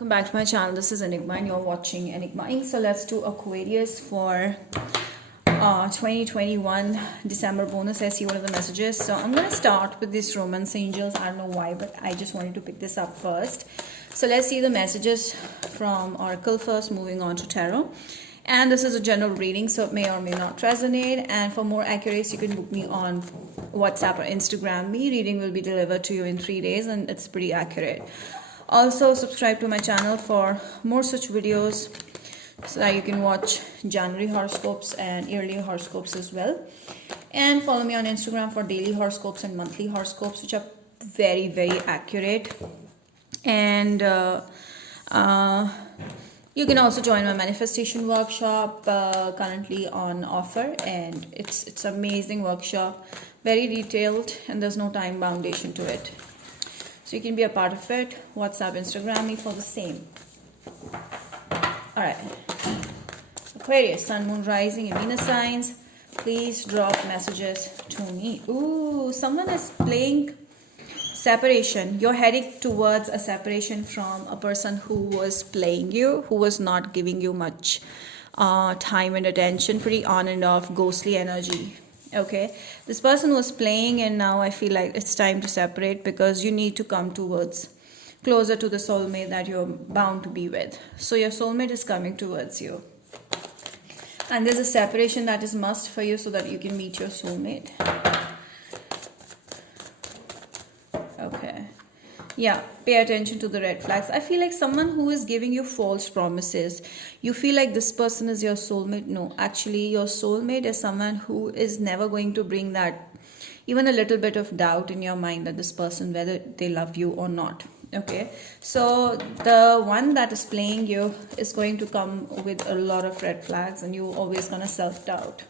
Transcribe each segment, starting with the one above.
Welcome back to my channel. This is Enigma and you're watching Enigma Inc. So let's do Aquarius for 2021 December bonus. I see one of the messages. So I'm going to start with this romance angels. I don't know why, but I just wanted to pick this up first. So let's see the messages from Oracle first, moving on to Tarot. And this is a general reading, so it may or may not resonate. And for more accuracy, you can book me on WhatsApp or Instagram. Me reading will be delivered to you in 3 days and it's pretty accurate. Also, subscribe to my channel for more such videos so that you can watch January horoscopes and yearly horoscopes as well. And follow me on Instagram for daily horoscopes and monthly horoscopes, which are very, very accurate. And you can also join my manifestation workshop, currently on offer, and it's an amazing workshop, very detailed, and there's no time foundation to it. So you can be a part of it. WhatsApp, Instagram me for the same. Alright. Aquarius, Sun, Moon, Rising, and Venus signs. Please drop messages to me. Ooh, someone is playing separation. You're heading towards a separation from a person who was playing you, who was not giving you much time and attention. Pretty on and off, ghostly energy. Okay, this person was playing and now I feel like it's time to separate because you need to come towards closer to the soulmate that you're bound to be with. So your soulmate is coming towards you and there's a separation that is must for you so that you can meet your soulmate. Okay, yeah, pay attention to the red flags. I feel like someone who is giving you false promises. You feel like this person is your soulmate. No, actually your soulmate is someone who is never going to bring that even a little bit of doubt in your mind that this person, whether they love you or not. Okay, so the one that is playing you is going to come with a lot of red flags and you're always gonna self-doubt.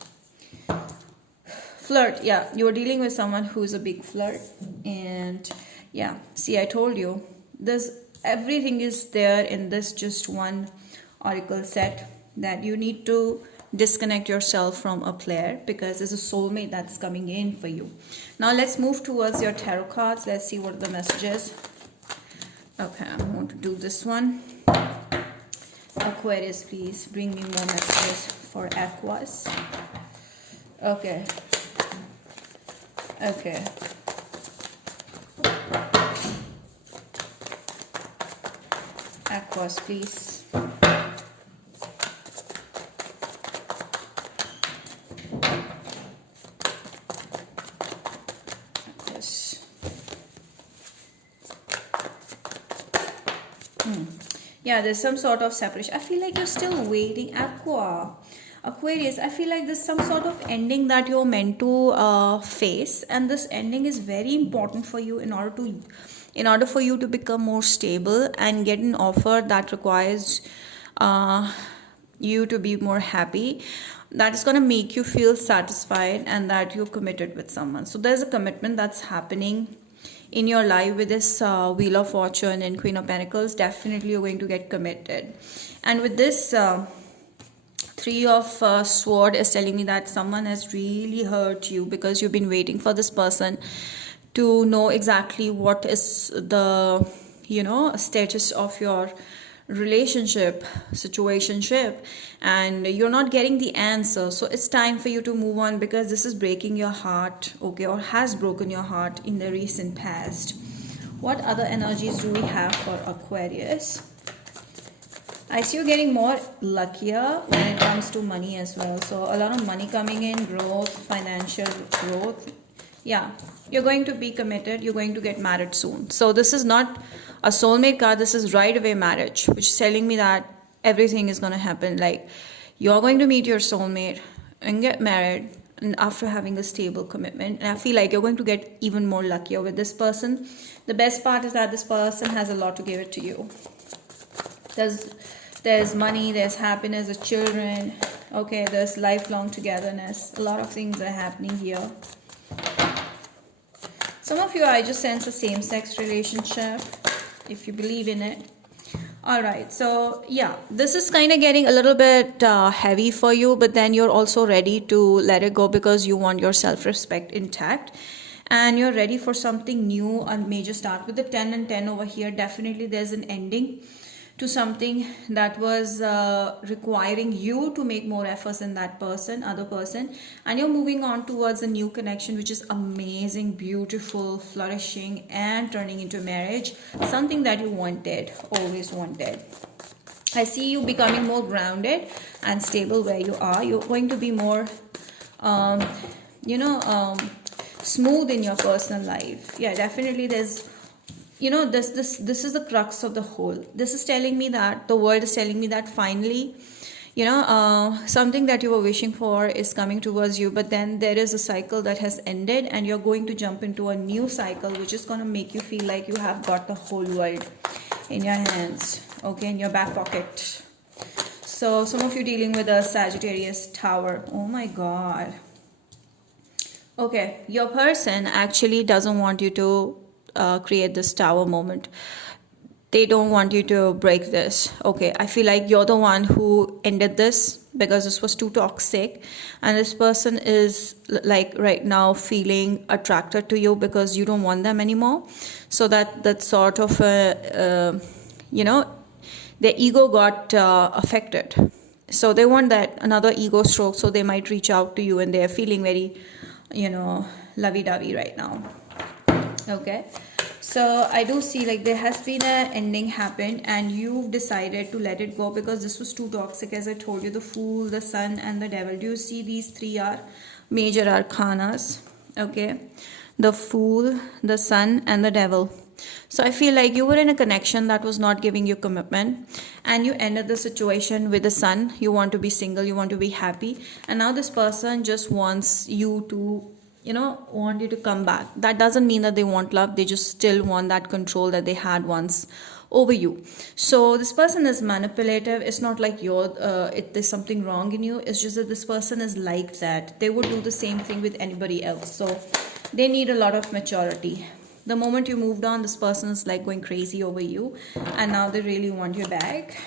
Flirt, yeah, you're dealing with someone who's a big flirt. And yeah, see, I told you, there's everything is there in this just one oracle set, that you need to disconnect yourself from a player because there's a soulmate that's coming in for you. Now let's move towards your tarot cards. Let's see what the messages. Okay, I'm going to do this one. Aquarius, please bring me more messages for Aquas. Okay. Okay. Aquas, please. Aquas. Yeah, there's some sort of separation. I feel like you're still waiting. Aquarius, I feel like there's some sort of ending that you're meant to face, and this ending is very important for you in order for you to become more stable and get an offer that requires you to be more happy, that is going to make you feel satisfied and that you're committed with someone. So there's a commitment that's happening in your life with this Wheel of Fortune and Queen of Pentacles. Definitely you're going to get committed. And with this Three of Sword is telling me that someone has really hurt you because you've been waiting for this person to know exactly what is the status of your relationship situationship, and you're not getting the answer. So it's time for you to move on because this is breaking your heart, okay, or has broken your heart in the recent past. What other energies do we have for Aquarius? I see you getting more luckier when it comes to money as well. So a lot of money coming in, growth, financial growth. Yeah, you're going to be committed. You're going to get married soon. So this is not a soulmate card. This is right away marriage, which is telling me that everything is going to happen. Like you're going to meet your soulmate and get married, and after having a stable commitment. And I feel like you're going to get even more luckier with this person. The best part is that this person has a lot to give it to you. There's money, there's happiness, there's children, okay, there's lifelong togetherness. A lot of things are happening here. Some of you, I just sense a same-sex relationship, if you believe in it. Alright, so yeah, this is kind of getting a little bit heavy for you, but then you're also ready to let it go because you want your self-respect intact. And you're ready for something new, a major start with the 10 and 10 over here. Definitely there's an ending to something that was requiring you to make more efforts in that other person, and you're moving on towards a new connection, which is amazing, beautiful, flourishing, and turning into marriage, something that you wanted, always wanted. I see you becoming more grounded and stable where you are. You're going to be more, um, smooth in your personal life. Yeah, definitely. There's, this is the crux of the whole. This is telling me that the world is telling me that finally, something that you were wishing for is coming towards you, but then there is a cycle that has ended, and you're going to jump into a new cycle, which is going to make you feel like you have got the whole world in your hands, okay, in your back pocket. So some of you dealing with a Sagittarius Tower. Oh my god. Okay, your person actually doesn't want you to create this tower moment. They don't want you to break this. Okay, I feel like you're the one who ended this because this was too toxic, and this person is like right now feeling attracted to you because you don't want them anymore. So that sort of their ego got affected, so they want that another ego stroke, so they might reach out to you, and they're feeling very lovey-dovey right now. Okay, so I do see like there has been an ending happened, and you've decided to let it go because this was too toxic. As I told you, the Fool, the Sun, and the Devil. Do you see these three are major arcanas? Okay, the Fool, the Sun, and the Devil. So I feel like you were in a connection that was not giving you commitment, and you ended the situation with the Sun. You want to be single, you want to be happy, and now this person just wants you to want you to come back. That doesn't mean that they want love, they just still want that control that they had once over you. So this person is manipulative. It's not like there's something wrong in you, it's just that this person is like that. They would do the same thing with anybody else, so they need a lot of maturity. The moment you moved on, this person is like going crazy over you, and now they really want you back.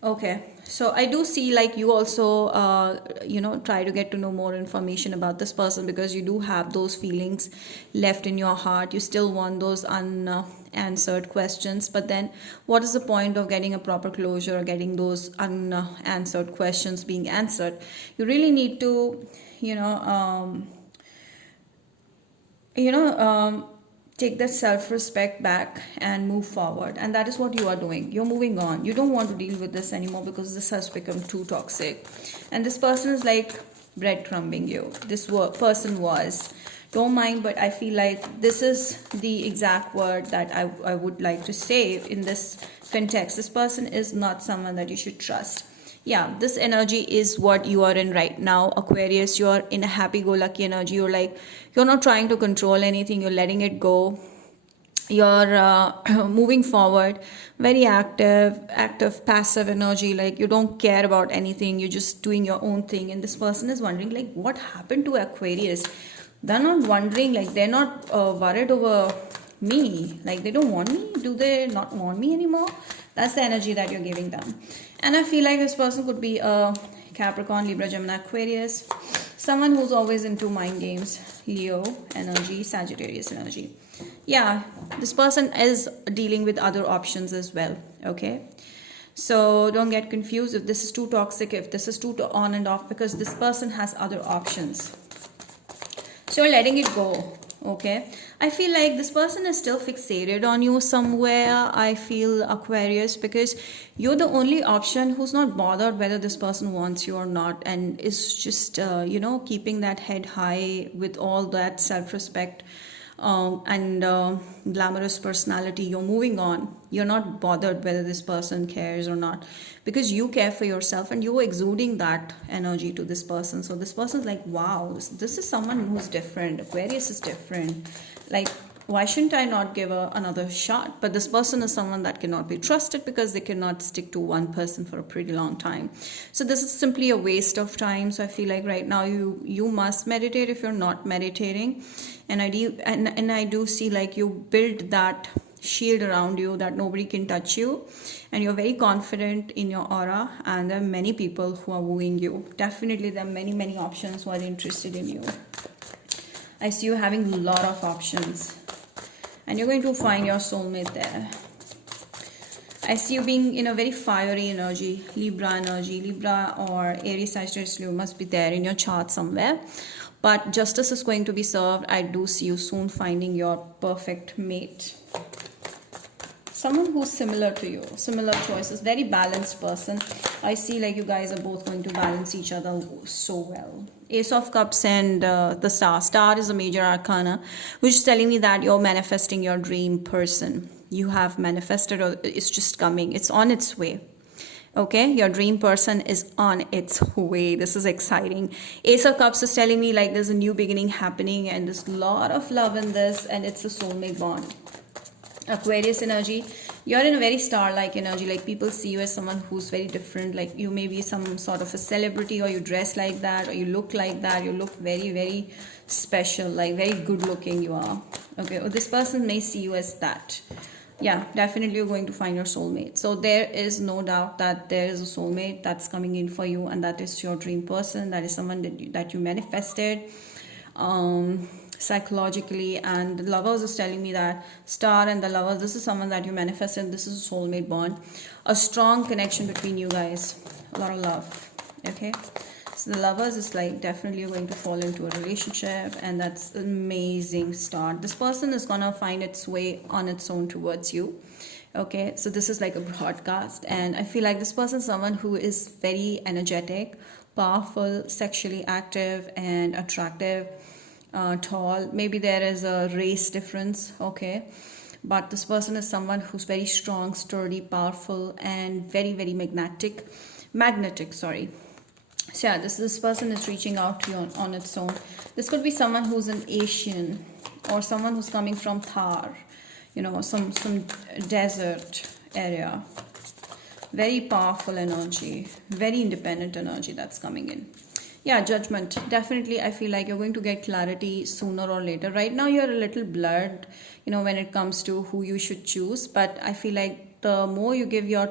Okay, so I do see like you also try to get to know more information about this person, because you do have those feelings left in your heart. You still want those unanswered questions, but then what is the point of getting a proper closure or getting those unanswered questions being answered? You really need to take that self-respect back and move forward, and that is what you are doing. You're moving on. You don't want to deal with this anymore because this has become too toxic, and this person is like breadcrumbing you. This person was, don't mind, but I feel like this is the exact word that I would like to say in this context. This person is not someone that you should trust. Yeah, this energy is what you are in right now, Aquarius. You're in a happy-go-lucky energy. You're not trying to control anything. You're letting it go. You're moving forward, very active, passive energy. Like you don't care about anything. You're just doing your own thing. And this person is wondering, like, what happened to Aquarius? They're not wondering, like, they're not worried over me. Like, they don't want me. Do they not want me anymore? That's the energy that you're giving them. And I feel like this person could be a Capricorn, Libra, Gemini, Aquarius. Someone who's always into mind games. Leo energy, Sagittarius energy. Yeah, this person is dealing with other options as well. Okay, so don't get confused if this is too toxic, if this is too on and off, because this person has other options. So you're letting it go. Okay, I feel like this person is still fixated on you somewhere. I feel, Aquarius, because you're the only option who's not bothered whether this person wants you or not, and is just keeping that head high with all that self-respect and glamorous personality. You're moving on. You're not bothered whether this person cares or not, because you care for yourself and you're exuding that energy to this person. So this person's like, wow, this is someone who's different. Aquarius is different. Like, why shouldn't I not give another shot? But this person is someone that cannot be trusted because they cannot stick to one person for a pretty long time. So this is simply a waste of time. So I feel like right now you must meditate if you're not meditating. And I do see like you build that shield around you that nobody can touch you, and you're very confident in your aura, and there are many people who are wooing you. Definitely there are many options who are interested in you. I see you having a lot of options, and you're going to find your soulmate there. I see you being in a very fiery energy, Libra or Aries, Sagittarius, Leo must be there in your chart somewhere. But justice is going to be served. I do see you soon finding your perfect mate. Someone who's similar to you, similar choices, very balanced person. I see like you guys are both going to balance each other so well. Ace of Cups and the Star. Star is a major arcana, which is telling me that you're manifesting your dream person. You have manifested, or it's just coming. It's on its way. Okay, your dream person is on its way. This is exciting. Ace of Cups is telling me like there's a new beginning happening and there's a lot of love in this, and it's a soulmate bond. Aquarius energy, you're in a very star-like energy. Like people see you as someone who's very different. Like you may be some sort of a celebrity, or you dress like that, or you look like that. You look very, very special, like very good looking you are. Okay, or this person may see you as that. Yeah, definitely you're going to find your soulmate. So there is no doubt that there is a soulmate that's coming in for you, and that is your dream person. That is someone that you manifested psychologically. And the Lovers is telling me that Star and the Lovers, this is someone that you manifested. This is a soulmate bond, a strong connection between you guys, a lot of love. Okay, so the Lovers is like definitely you're going to fall into a relationship, and that's an amazing start. This person is gonna find its way on its own towards you. Okay, so this is like a broadcast, and I feel like this person is someone who is very energetic, powerful, sexually active and attractive, tall. Maybe there is a race difference. Okay, but this person is someone who's very strong, sturdy, powerful, and very, very magnetic, sorry. So yeah, this person is reaching out to you on its own. This could be someone who's an Asian, or someone who's coming from Thar, you know, some desert area. Very powerful energy, very independent energy that's coming in. Yeah, Judgment. Definitely, I feel like you're going to get clarity sooner or later. Right now, you're a little blurred, you know, when it comes to who you should choose. But I feel like the more you give your,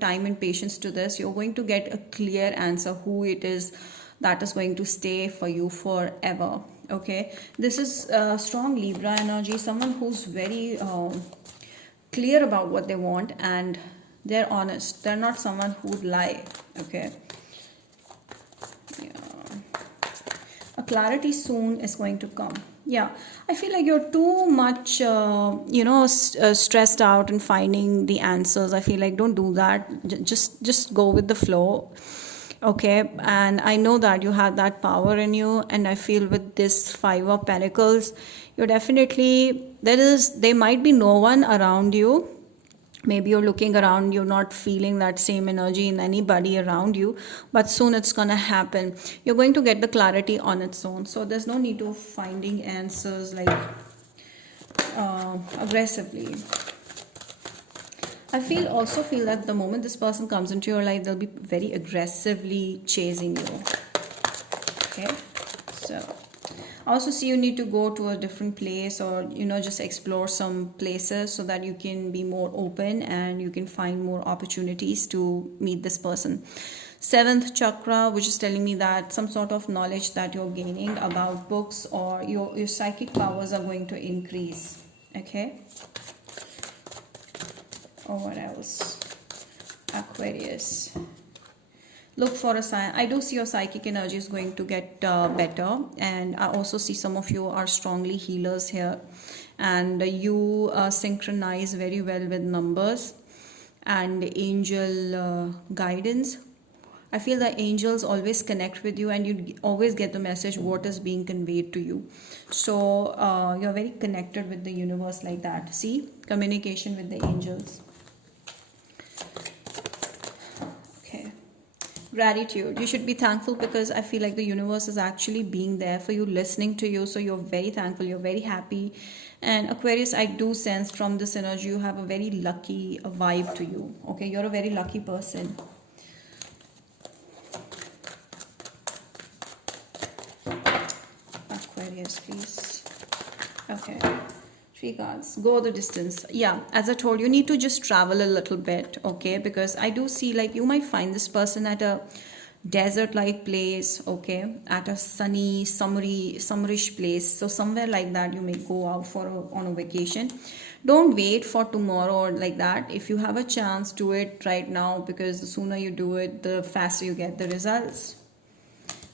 time and patience to this, you're going to get a clear answer who it is that is going to stay for you forever. Okay, this is strong Libra energy. Someone who's very clear about what they want, and they're honest. They're not someone who would lie. Okay. A clarity soon is going to come. Yeah, I feel like you're too much stressed out and finding the answers. I feel like don't do that. Just go with the flow. Okay, and I know that you have that power in you, and I feel with this Five of Pentacles, you're definitely, there might be no one around you. Maybe you're looking around, you're not feeling that same energy in anybody around you, but soon it's gonna happen. You're going to get the clarity on its own. So there's no need to finding answers like aggressively. I also feel that the moment this person comes into your life, they'll be very aggressively chasing you. Okay, so I also see you need to go to a different place, or just explore some places so that you can be more open and you can find more opportunities to meet this person. Seventh chakra, which is telling me that some sort of knowledge that you're gaining about books, or your psychic powers are going to increase. Okay. Oh, what else? Aquarius. Look for a sign. I do see your psychic energy is going to get better, and I also see some of you are strongly healers here, and you synchronize very well with numbers and angel guidance. I feel the angels always connect with you, and you always get the message what is being conveyed to you. So you're very connected with the universe like that. See, communication with the angels. Gratitude. You should be thankful, because I feel like the universe is actually being there for you, listening to you. So you're very thankful, you're very happy. And Aquarius, I do sense from this energy you have a very lucky vibe to you. Okay, you're a very lucky person. Aquarius, please. Okay. Cards. Go the distance. Yeah, as I told you, need to just travel a little bit. Okay, because I do see like you might find this person at a desert like place, okay, at a sunny summerish place. So somewhere like that you may go out for on a vacation. Don't wait for tomorrow or like that. If you have a chance, do it right now, because the sooner you do it, the faster you get the results.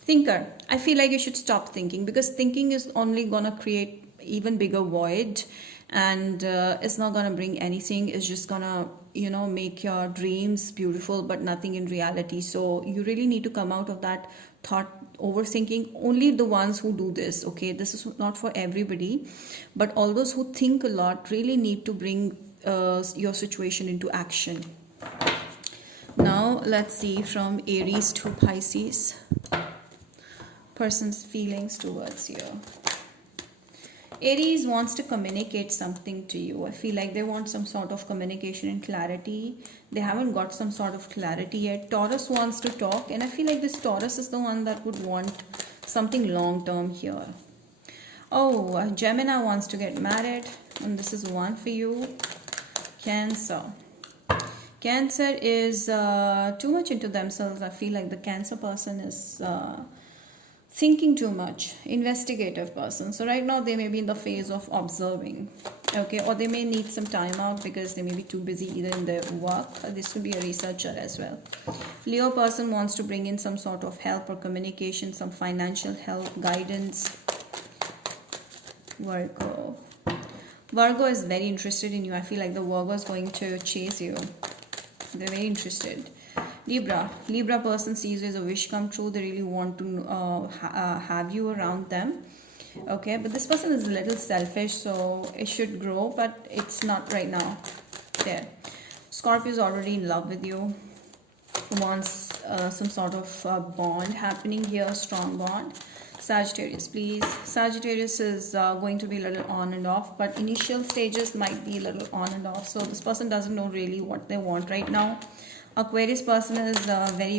Thinker, I feel like you should stop thinking, because thinking is only gonna create even bigger void, and it's not gonna bring anything. It's just gonna, make your dreams beautiful but nothing in reality. So you really need to come out of that thought overthinking. Only the ones who do this, okay, this is not for everybody, but all those who think a lot really need to bring your situation into action. Now let's see, from Aries to Pisces, person's feelings towards you. Aries wants to communicate something to you. I feel like they want some sort of communication and clarity. They haven't got some sort of clarity yet. Taurus wants to talk, and I feel like this Taurus is the one that would want something long term here. Oh, Gemini wants to get married, and this is one for you. Cancer. Cancer is too much into themselves. I feel like the Cancer person is thinking too much, investigative person. So right now they may be in the phase of observing, okay, or they may need some time out because they may be too busy either in their work. This could be a researcher as well. Leo person wants to bring in some sort of help or communication, some financial help, guidance. Virgo is very interested in you. I feel like the Virgo is going to chase you. They're very interested. Libra person sees you as a wish come true. They really want to have you around them, okay, but this person is a little selfish, so it should grow, but it's not right now. There, Scorpio is already in love with you, wants some sort of bond happening here, strong bond. Sagittarius, please. Sagittarius is going to be a little on and off, but initial stages might be a little on and off, so this person doesn't know really what they want right now. Aquarius person is very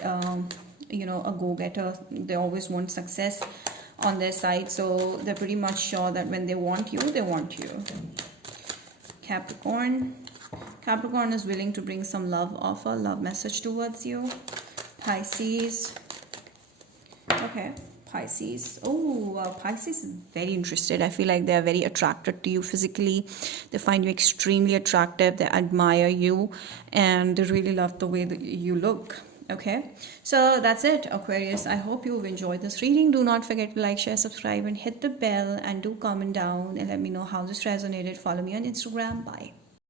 a go-getter. They always want success on their side, so they're pretty much sure that when they want you, they want you. Capricorn is willing to bring some love offer, love message towards you. Pisces, okay, Pisces. Oh, Pisces is very interested. I feel like they are very attracted to you physically. They find you extremely attractive. They admire you, and they really love the way that you look. Okay, so that's it, Aquarius. I hope you've enjoyed this reading. Do not forget to like, share, subscribe, and hit the bell, and do comment down and let me know how this resonated. Follow me on Instagram. Bye.